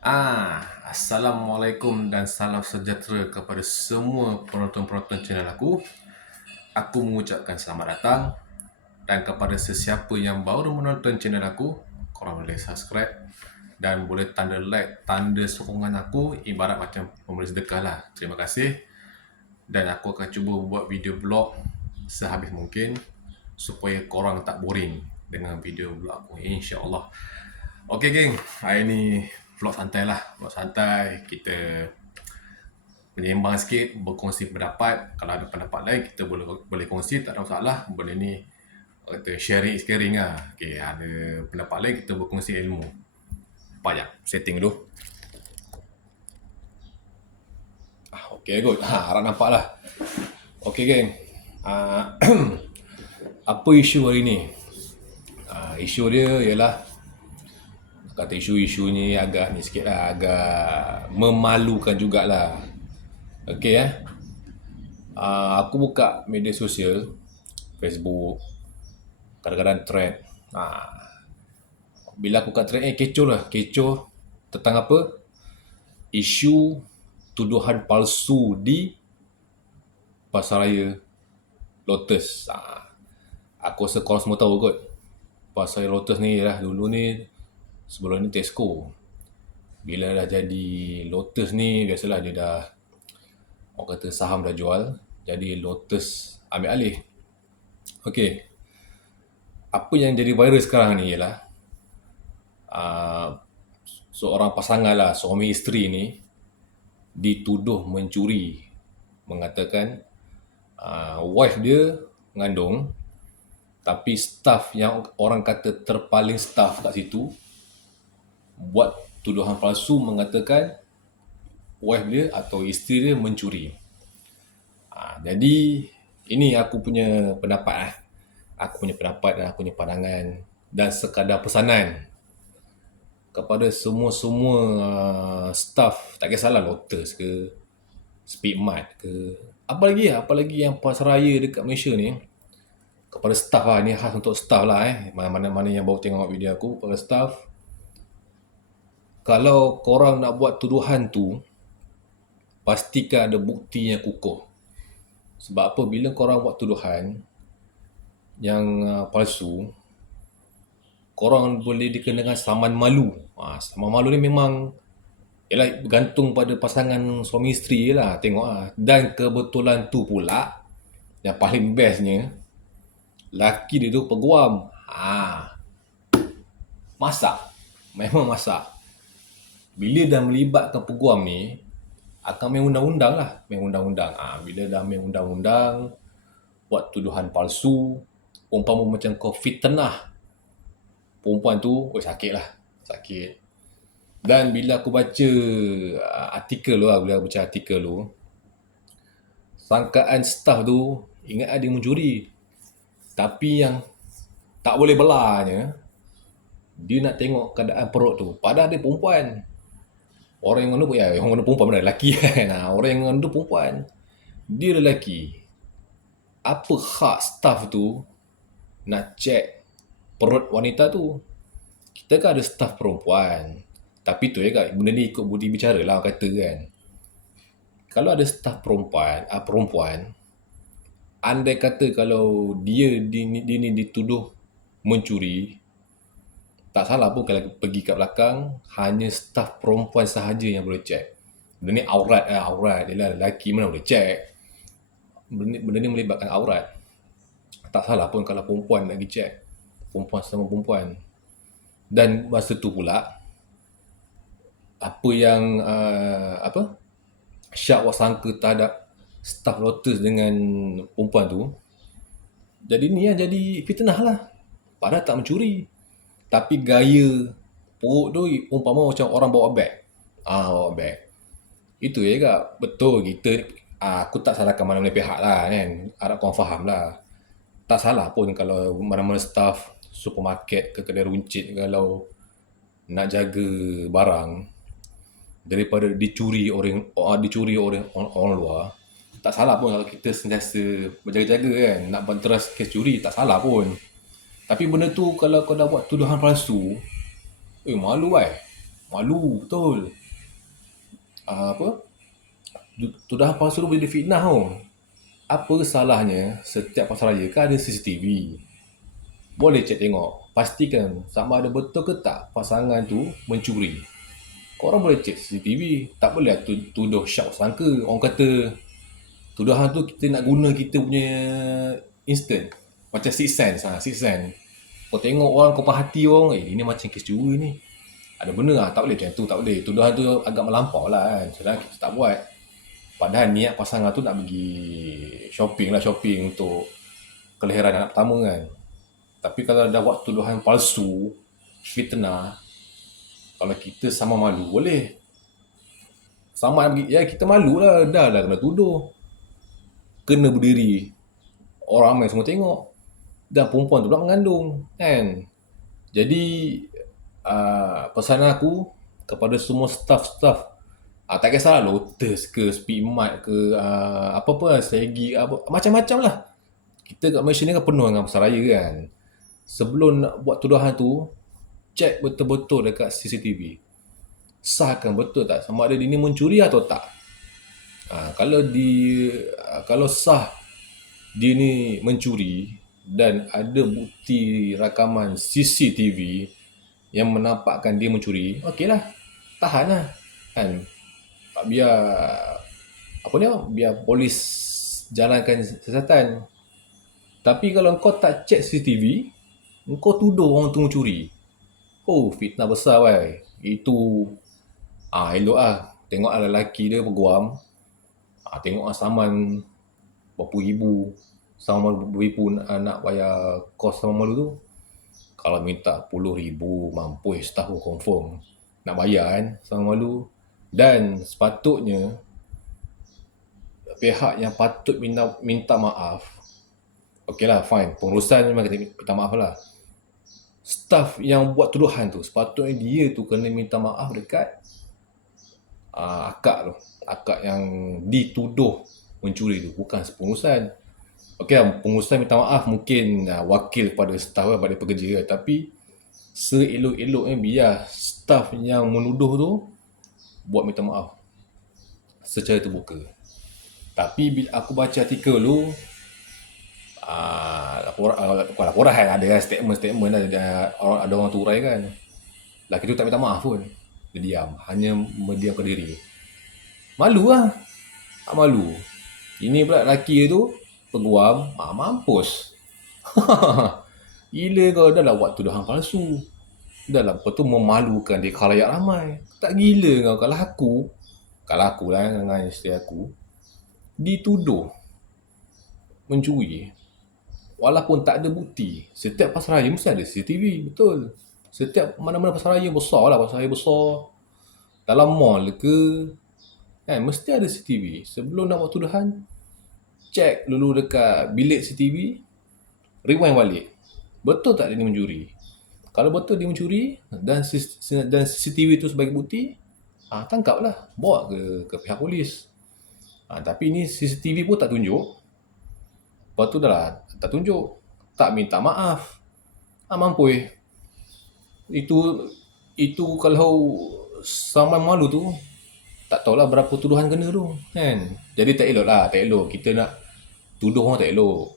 Assalamualaikum dan salam sejahtera kepada semua penonton-penonton channel aku. Aku mengucapkan selamat datang, dan kepada sesiapa yang baru menonton channel aku, korang boleh subscribe dan boleh tanda like, tanda sokongan aku ibarat macam pemberi sedekah lah. Terima kasih. Dan aku akan cuba buat video vlog sehabis mungkin supaya korang tak boring dengan video vlog aku, insya-Allah. Okey geng, hari ni vlog santai lah. Vlog santai, kita menyembang sikit, berkongsi pendapat. Kalau ada pendapat lain kita boleh kongsi, tak ada masalah. Benda ni kata sharing lah. Okay, ada pendapat lain kita berkongsi ilmu. Sekejap, setting dulu. Okay good, harap nampak lah. Okay geng, apa isu hari ni? Isu dia ialah, kata isu ni agak ni sikit lah, agak memalukan jugalah. Okay aku buka media sosial, Facebook, kadang-kadang thread. Bila aku kat thread kecoh tentang apa? Isu tuduhan palsu di Pasaraya Lotus. Aku rasa korang semua tahu kot. Pasaraya Lotus ni lah, dulu ni, sebelum ni Tesco. Bila dah jadi Lotus ni, biasalah dia dah, orang kata saham dah jual, jadi Lotus ambil alih. Okay, apa yang jadi viral sekarang ni ialah seorang pasangan lah, suami isteri ni dituduh mencuri. Mengatakan wife dia mengandung, tapi staff yang orang kata terpaling staff kat situ buat tuduhan palsu mengatakan wife dia atau isteri dia mencuri. Jadi ini aku punya pendapat aku punya pandangan dan sekadar pesanan kepada semua staff, tak kisahlah Lotus ke, Speedmart ke, apa lagi yang pasaraya dekat Malaysia ni, kepada staff lah, ni khas untuk staff lah mana-mana yang baru tengok video aku, kepada staff, kalau korang nak buat tuduhan tu, pastikan ada bukti yang kukuh. Sebab apa, bila korang buat tuduhan yang palsu, korang boleh dikenakan saman malu. Saman malu ni memang ialah bergantung pada pasangan suami isteri lah, tengok lah. Dan kebetulan tu pula yang paling bestnya, laki dia tu peguam. Masak, memang masak. Bila dah melibatkan peguam ni, akan main undang-undang lah, bila dah main undang-undang, buat tuduhan palsu, umpama macam kau fitnah perempuan tu, sakit lah, sakit. Dan bila aku baca artikel tu, sangkaan staff tu ingat ada mencuri, tapi yang tak boleh belanya, dia nak tengok keadaan perut tu, padahal dia perempuan. Orang yang mengandung, orang mengandung perempuan benar, lelaki kan. Orang yang mengandung perempuan, dia lelaki. Apa hak staff tu nak cek perut wanita tu? Kita kan ada staff perempuan, tapi tu benda ni ikut budi bicara lah kata kan. Kalau ada staff perempuan, andai kata kalau dia ni dituduh mencuri, tak salah pun kalau pergi kat belakang, hanya staff perempuan sahaja yang boleh cek. Benda ni aurat. Dia lelaki mana boleh cek. Benda ni melibatkan aurat. Tak salah pun kalau perempuan nak pergi cek. Perempuan sama perempuan. Dan masa tu pula, apa yang syak wasangka terhadap staff Lotus dengan perempuan tu, jadi ni yang jadi fitnah lah. Padahal tak mencuri, tapi gaya perut tu umpama macam orang bawa beg. Bawa beg. Itu kak. Betul, kita aku tak salahkan mana-mana pihak lah kan. Harap korang faham lah. Tak salah pun kalau mana-mana staff supermarket ke kedai runcit, kalau nak jaga barang daripada dicuri orang luar, tak salah pun kalau kita sentiasa berjaga-jaga kan, nak banteras kes curi, tak salah pun. Tapi benda tu kalau kau dah buat tuduhan palsu, malu Malu, betul. Apa? Tuduhan palsu tu boleh difitnah tau. Apa salahnya setiap pasaraya kan ada CCTV. Boleh cek tengok. Pastikan sama ada betul ke tak pasangan tu mencuri. Korang boleh cek CCTV. Tak boleh tuduh syak sangka. Orang kata tuduhan tu kita nak guna kita punya instant. Macam six sense. Six sense. Kau tengok orang, kau perhati orang, ini macam kes curi ni. Ada benda lah. Tak boleh macam tu. Tak boleh. Tuduhan tu agak melampau lah kan. Sedang kita tak buat. Padahal niat pasangan tu nak pergi shopping lah. Shopping untuk kelahiran anak pertama kan. Tapi kalau dah buat tuduhan palsu, fitnah, kalau kita sama malu, boleh. Sama ya kita malu lah. Dah lah kena tuduh. Kena berdiri. Orang ramai semua tengok. Dan perempuan tu pula mengandung. Kan? Jadi, pesan aku kepada semua staff-staff, tak kisahlah Lotus ke, Speedmart ke, apa-apa lah, Segi, apa, macam-macam lah. Kita kat Malaysia ni kan penuh dengan pasaraya kan. Sebelum nak buat tuduhan tu, cek betul-betul dekat CCTV. Sahkan betul tak sama ada dia ni mencuri atau tak. Kalau sah dia ni mencuri dan ada bukti rakaman CCTV yang menampakkan dia mencuri, okeylah, tahan lah kan. Biar apa ni, biar polis jalankan siasatan. Tapi kalau kau tak cek CCTV, kau tuduh orang tu mencuri, fitnah besar wai. Itu elok lah. Tengok lah lelaki dia berguam, tengok lah saman berapa ribu, saman berapa ribu nak bayar kos sama malu tu. Kalau minta puluh ribu, mampus tahu confirm nak bayar kan sama malu. Dan sepatutnya pihak yang patut minta maaf, okeylah fine, pengurusan memang kena minta maaf lah. Staff yang buat tuduhan tu, sepatutnya dia tu kena minta maaf dekat akak tu, akak yang dituduh mencuri tu, bukan pengurusan. Okey, pengurusan minta maaf mungkin wakil kepada staff pada pekerja, tapi seelok-eloknya biar staff yang menuduh tu buat minta maaf secara terbuka. Tapi bila aku baca artikel tu, laporan ada statement ada orang turai kan, lelaki tu tak minta maaf pun, dia diam, hanya mendiamkan diri. Malu lah, malu. Ini pula lelaki tu peguam, mampus. Gila kau, dah lah buat tuduhan palsu, dah lah lepas tu memalukan di khalayak ramai. Tak gila kau. Kalau aku lah dengan isteri aku dituduh mencuri, walaupun tak ada bukti, setiap pasaraya mesti ada CCTV, betul. Setiap mana-mana pasaraya besar lah, pasaraya besar dalam mall ke kan, mesti ada CCTV. Sebelum nak buat tuduhan, cek dulu dekat bilik CCTV, rewind balik, betul tak dia ni mencuri. Kalau betul dia mencuri dan CCTV tu sebagai bukti, tangkaplah, bawa ke pihak polis. Tapi ni CCTV pun tak tunjuk. Lepas tu dah lah, tak tunjuk, tak minta maaf, mampus. Itu kalau saman malu tu, tak tahulah berapa tuduhan kena tu kan. Jadi tak elok lah, tak elok kita nak tuduh orang, tak elok.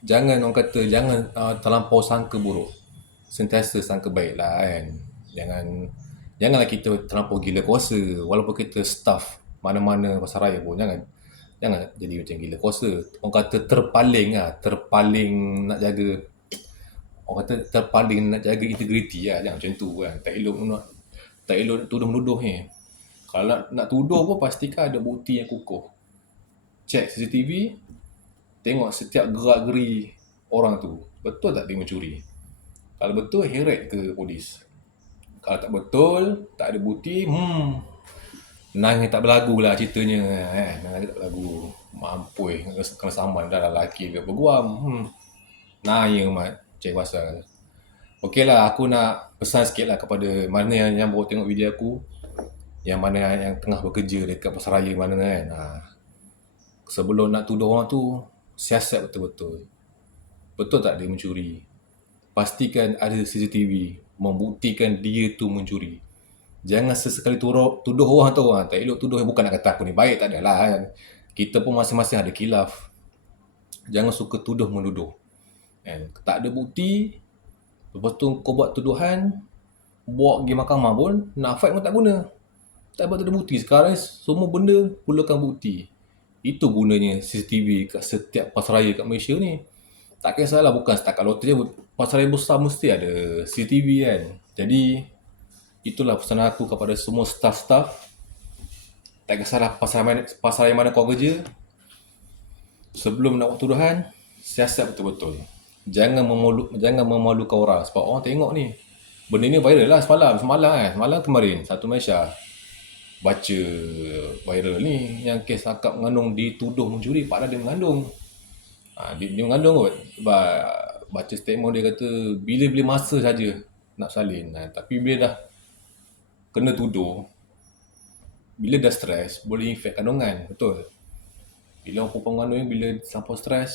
Jangan orang kata, jangan terlampau sangka buruk, sentiasa sangka baik lah kan. Janganlah kita terlampau gila kuasa. Walaupun kita staff mana-mana pasaraya pun, jangan jadi macam gila kuasa. Orang kata terpaling nak jaga, orang kata terpaling nak jaga integriti lah. Jangan macam tu kan. Tak elok tuduh menuduh ni. Kalau nak tuduh pun pastikan ada bukti yang kukuh. Cek CCTV, tengok setiap gerak-geri orang tu, betul tak dia mencuri. Kalau betul, heret ke polis. Kalau tak betul, tak ada bukti, nangis tak berlagu lah ceritanya. Nangis tak berlagu, mampus kena saman dah lelaki ke berguam. Naya mat cari pasal. Okey lah, aku nak pesan sikit lah kepada mana yang baru tengok video aku, yang mana yang tengah bekerja dekat pasaraya mana kan. Sebelum nak tuduh orang tu, siasat betul-betul. Betul tak dia mencuri? Pastikan ada CCTV membuktikan dia tu mencuri. Jangan sesekali tuduh orang tu. Tak elok tuduh. Bukan nak kata aku ni baik, tak adalah kan. Kita pun masing-masing ada khilaf. Jangan suka tuduh menuduh. Kan? Tak ada bukti, lepas tu kau buat tuduhan, bawa pergi mahkamah pun, nak fight pun tak guna. Tak ada bukti. Sekarang semua benda perlukan bukti. Itu gunanya CCTV kat setiap pasaraya kat Malaysia ni. Tak kisahlah, bukan setakat lotus je. Pasaraya besar mesti ada CCTV kan. Jadi, itulah pesan aku kepada semua staff-staff. Tak kisahlah pasaraya mana kau kerja. Sebelum nak buat tuduhan, siasat betul-betul. Jangan memalukan orang. Sebab orang tengok ni. Benda ni viral lah semalam kemarin, satu Malaysia baca viral ni yang kes akak mengandung dituduh mencuri, padahal dia mengandung. Dia mengandung kot. Baca statement dia kata bila-bila masa saja nak salin. Tapi bila dah kena tuduh, bila dah stres, boleh infect kandungan. Betul. Bila orang perempuan mengandung ni, bila terlampau stres,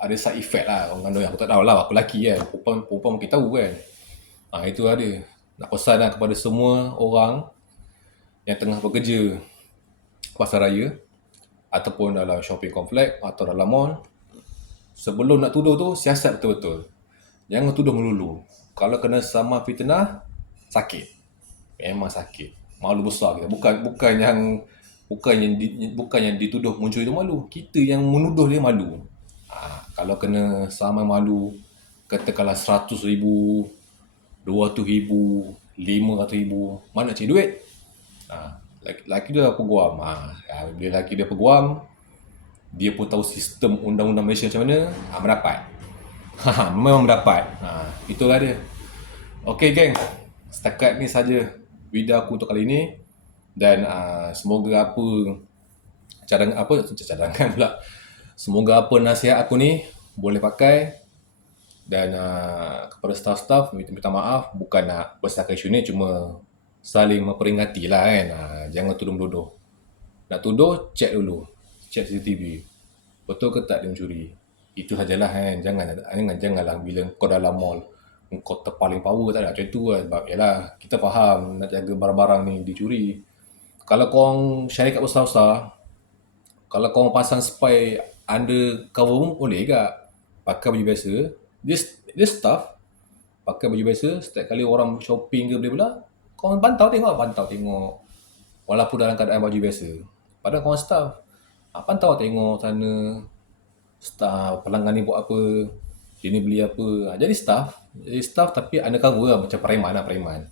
ada side effect lah orang mengandung. Aku tak tahu lah, aku lelaki kan. Perempuan mungkin tahu kan. Itu ada. Nak pesan lah kepada semua orang yang tengah bekerja pasaraya ataupun dalam shopping complex atau dalam mall, sebelum nak tuduh tu siasat betul-betul. Jangan tuduh melulu. Kalau kena sama fitnah, sakit. Memang sakit. Malu besar kita. Bukan yang dituduh mencuri tu malu. Kita yang menuduh dia malu. Kalau kena sama malu, katakanlah 100,000, 200,000, 500,000, mana nak cari duit? Laki dia peguam. Bila laki dia peguam, dia pun tahu sistem undang-undang Malaysia macam mana, mendapat. Memang mendapat. Itulah dia. Okey geng, setakat ni saja video aku untuk kali ini. Dan semoga cadangan pula. Semoga nasihat aku ni boleh pakai. Dan kepada staff-staff, minta maaf. Bukan nak besarkan isu ni, cuma saling memperingati lah kan. Jangan tuduh-menuduh. Nak tuduh, cek dulu. Cek CCTV. Betul ke tak dia mencuri? Itu sajalah kan. Janganlah bila kau dalam mall, kau terpaling power, tak ada macam tu kan. Sebab yalah, kita faham nak jaga barang-barang ni dicuri. Kalau korang syarikat besar-besar, kalau korang pasang spy under cover room, boleh ke? Pakai baju biasa. Dia staff pakai baju biasa. Setiap kali orang shopping ke bela-bela, korang pantau tengok. Walaupun dalam keadaan baju biasa. Padahal korang staff. Pantau tengok sana. Staff pelanggan ni buat apa. Dia ni beli apa. Jadi staff tapi undercover lah. Macam preman.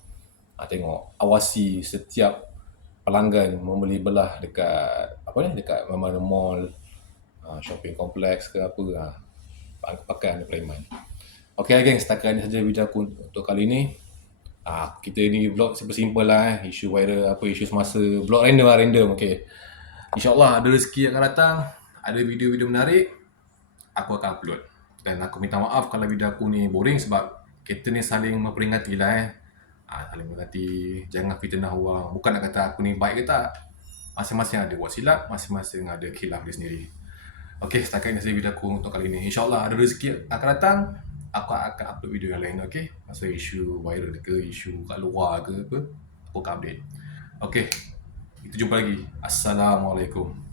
Tengok. Awasi setiap pelanggan membeli belah dekat dekat mana mall, shopping kompleks ke apa. Pakai under preman. Okay geng, setakat ni saja video aku untuk kali ni. Kita ni vlog simple lah isu viral, isu semasa, vlog random okay. InsyaAllah ada rezeki yang akan datang, ada video-video menarik, aku akan upload. Dan aku minta maaf kalau video aku ni boring sebab kita ni saling memperingati lah saling memperingati, jangan fitnah orang. Bukan nak kata aku ni baik ke tak, masing-masing ada buat silap, masing-masing ada khilaf dia sendiri. Okay, setakat ini saja video aku untuk kali ini. InsyaAllah ada rezeki akan datang, aku akan upload video yang lain, okay? Pasal isu viral ke, isu kat luar ke apa, aku akan update. Okay, kita jumpa lagi. Assalamualaikum.